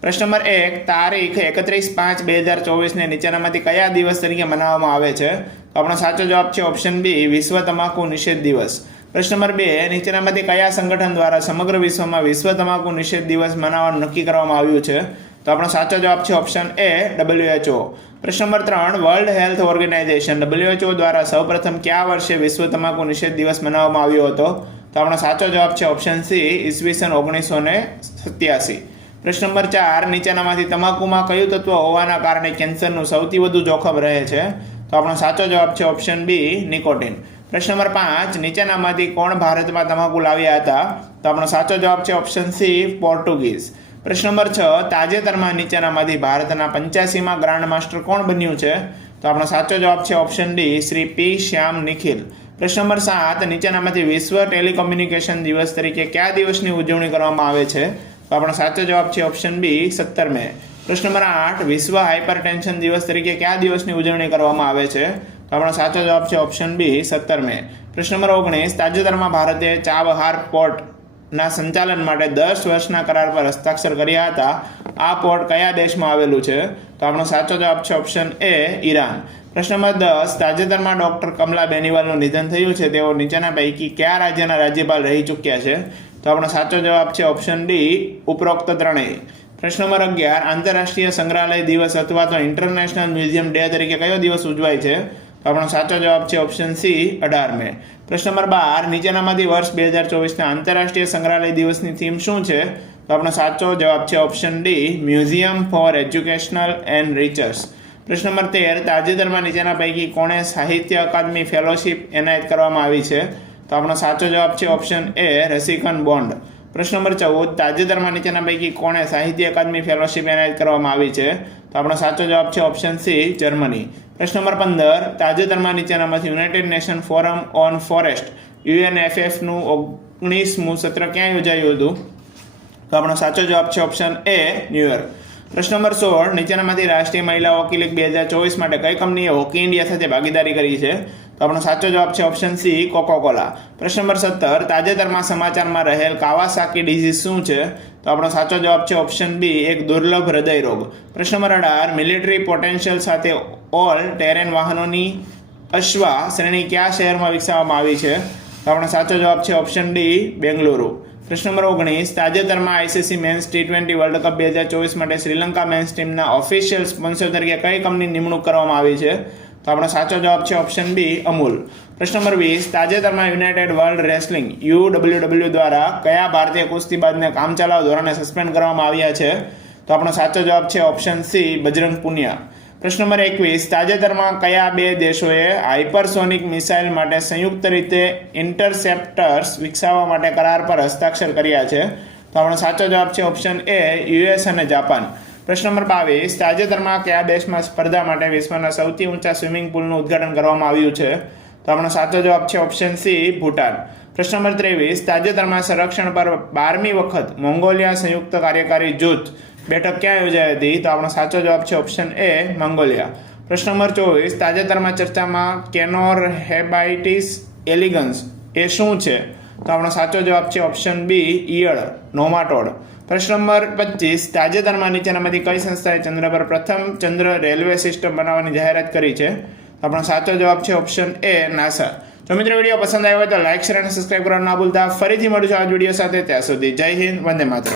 પ્રશ્ન નંબર એક, તારીખ એકત્રીસ પાંચ બે હજાર ચોવીસને નીચેનામાંથી કયા દિવસ તરીકે મનાવવામાં આવે છે? તો આપણો સાચો જવાબ છે ઓપ્શન બી, વિશ્વ તમાકુ નિષેધ દિવસ. પ્રશ્ન નંબર બે, નીચેનામાંથી કયા સંગઠન દ્વારા સમગ્ર વિશ્વમાં વિશ્વ તમાકુ નિષેધ દિવસ મનાવવાનું નક્કી કરવામાં આવ્યું છે? તો આપણો સાચો જવાબ છે ઓપ્શન એ ડબલ્યુએચઓ પ્રશ્ન નંબર ત્રણ, વર્લ્ડ હેલ્થ ઓર્ગેનાઇઝેશન ડબલ્યુએચઓ દ્વારા સૌપ્રથમ કયા વર્ષે વિશ્વ તમાકુ નિષેધ દિવસ મનાવવામાં આવ્યો હતો? તો આપણો સાચો જવાબ છે ઓપ્શન સી, ઈસવીસન ઓગણીસો ને સત્યાસી. પ્રશ્ન નંબર ચાર, નીચેનામાંથી તમાકુમાં કયું તત્વ હોવાના કારણે કેન્સરનું સૌથી વધુ જોખમ રહે છે? તો આપણો સાચો જવાબ છે ઓપ્શન બી, નિકોટિન. પ્રશ્ન નંબર પાંચ, નીચેનામાંથી કોણ ભારતમાં તમાકુ લાવ્યા હતા? તો આપણો સાચો જવાબ છે ઓપ્શન સી, પોર્ટુગીઝ. પ્રશ્ન નંબર છ, તાજેતરમાં નીચેનામાંથી ભારતના પંચ્યાસીમાં ગ્રાન્ડ માસ્ટર કોણ બન્યું છે? તો આપણો સાચો જવાબ છે option D, Shri P, Shyam Nikhil. પ્રશ્ન નંબર સાત, નીચેનામાંથી વિશ્વ ટેલિકોમ્યુનિકેશન દિવસ તરીકે કયા દિવસની ઉજવણી કરવામાં આવે છે? તો આપણો સાચો જવાબ છે ઓપ્શન બી સત્તર મે. પ્રશ્ન નંબર આઠ, વિશ્વ હાઇપર ટેન્શન દિવસ તરીકે કયા દિવસની ઉજવણી કરવામાં આવે છે? તો આપણો સાચો જવાબ છે ઓપ્શન બી સત્તર મે. પ્રશ્ન નંબર ઓગણીસ, તાજેતરમાં ભારતે ચાબહાર પોર્ટના સંચાલન માટે દસ વર્ષના કરાર પર હસ્તાક્ષર કર્યા હતા. આ પોર્ટ કયા દેશમાં આવેલું છે? તો આપણો સાચો જવાબ છે ઓપ્શન એ ઈરાન. પ્રશ્ન નંબર દસ, તાજેતરમાં ડૉક્ટર કમલા બેનીવાલનું નિધન થયું છે. તેઓ નીચેના પૈકી કયા રાજ્યના રાજ્યપાલ રહી ચૂક્યા છે? તો આપણો સાચો જવાબ છે ઓપ્શન ડી, ઉપરોક્ત ત્રણેય. પ્રશ્ન નંબર અગિયાર, આંતરરાષ્ટ્રીય સંગ્રહાલય દિવસ અથવા તો ઇન્ટરનેશનલ મ્યુઝિયમ ડે તરીકે કયો દિવસ ઉજવાય છે? આપણો સાચો જવાબ છે ઓપ્શન સી અઢાર મે. પ્રશ્ન નંબર બાર, નીચેનામાંથી વર્ષ બે હજાર ચોવીસના આંતરરાષ્ટ્રીય સંગ્રહાલય દિવસની થીમ શું છે? તો આપણો સાચો જવાબ છે option D museum for educational and research પ્રશ્ન નંબર તેર, તાજેતરમાં નીચેના પૈકી કોણે સાહિત્ય અકાદમી ફેલોશિપ એનાયત કરવામાં આવી છે? તો આપણો સાચો જવાબ છે ઓપ્શન એ રસિકન બોન્ડ. પ્રશ્ન નંબર ચૌદ, તાજેતરમાં નીચેના પૈકી કોણે સાહિત્ય અકાદમી ફેલોશિપ એનાયત કરવામાં આવી છે? તો આપણો સાચો જવાબ છે ઓપ્શન સી, જર્મની. પ્રશ્ન નંબર પંદર, તાજેતરમાં નીચેનામાંથી United Nation Forum on Forest યુએનએફએફનું ઓગણીસમું સત્ર ક્યાં યોજાયું હતું? તો આપણો સાચો જવાબ છે ઓપ્શન એ ન્યુયોર્ક પ્રશ્ન નંબર સોળ નીચેનામાંથી રાષ્ટ્રીય મહિલા હોકી લીગ બે હજાર ચોવીસ માટે કઈ કંપનીએ હોકી ઇન્ડિયા સાથે ભાગીદારી કરી છે? તો આપણો સાચો જવાબ છે ઓપ્શન સી, કોકોકોલા. પ્રશ્ન નંબર સત્તર, તાજેતરમાં સમાચારમાં રહેલ કાવાસાકી ડિઝીઝ શું છે? તો આપણો સાચો જવાબ છે ઓપ્શન બી, એક દુર્લભ હૃદય રોગ. પ્રશ્ન નંબર અઢાર, મિલિટરી પોટેન્શિયલ સાથે ઓલ ટેરેન વાહનોની અશ્વા શ્રેણી કયા શહેરમાં વિકસાવવામાં આવી છે? તો આપણો સાચો જવાબ છે ઓપ્શન ડી, બેંગલુરુ. પ્રશ્ન નંબર ઓગણીસ, તાજેતરમાં ICC men's T twenty world cup બે હજાર ચોવીસ માટે શ્રીલંકા મેન્સ ટીમના ઓફિશિયલ સ્પોન્સર તરીકે કઈ કંપની નિમણૂક કરવામાં આવી છે? તો આપણો સાચો જવાબ છે ઓપ્શન બી અમૂલ. પ્રશ્ન નંબર વીસ, તાજેતરમાં United World Wrestling, U W દ્વારા કયા ભારતીય કુસ્તીબાજને કામચલાઉ ધોરણે સસ્પેન્ડ કરવામાં આવ્યા છે? તો આપણો સાચો જવાબ છે ઓપ્શન સી બજરંગ પુનિયા. પ્રશ્ન નંબર એકવીસ, તાજેતરમાં કયા બે દેશોએ હાઇપરસોનિક મિસાઇલ માટે સંયુક્ત રીતે ઇન્ટરસેપ્ટર્સ વિકસાવવા માટે કરાર પર હસ્તાક્ષર કર્યા છે? તો આપણો સાચો જવાબ છે ઓપ્શન એ, યુએસ અને જાપાન. પ્રશ્ન નંબર બાવીસ, તાજેતરમાં કયા દેશમાં સ્પર્ધા માટે વિશ્વના સૌથી ઊંચા સ્વિમિંગ પુલનું ઉદ્ઘાટન કરવામાં આવ્યું છે? તો આપણો સાચો જવાબ છે ઓપ્શન સી, ભૂટાન. પ્રશ્ન નંબર ત્રેવીસ, તાજેતરમાં સંરક્ષણ પર બારમી વખત મોંગોલિયા સંયુક્ત કાર્યકારી જૂથ બેઠક ક્યાં યોજાઈ હતી? તો આપણો સાચો જવાબ છે ઓપ્શન એ મંગોલિયા. પ્રશ્ન નંબર ચોવીસ, તાજેતરમાં ચર્ચામાં કેનોર હેબાઇટિસ એલિગન્સ એ શું છે? તો આપણો સાચો જવાબ છે ઓપ્શન બી ઈયળ, નોમાટોડ. પ્રશ્ન નંબર પચીસ, તાજેતરમાં નીચેનામાંથી કઈ સંસ્થાએ ચંદ્ર પર પ્રથમ ચંદ્ર રેલવે સિસ્ટમ બનાવવાની જાહેરાત કરી છે? આપણો સાચો જવાબ છે ઓપ્શન એ નાસા. જો મિત્રો, વીડિયો પસંદ આવ્યો હોય તો લાઇક શેર અને સબસ્ક્રાઈબ કરવાનું ના ભૂલતા. ફરીથી મળીશું આ વીડિયો સાથે. ત્યાં સુધી જય હિન્દ, વંદે માતરમ.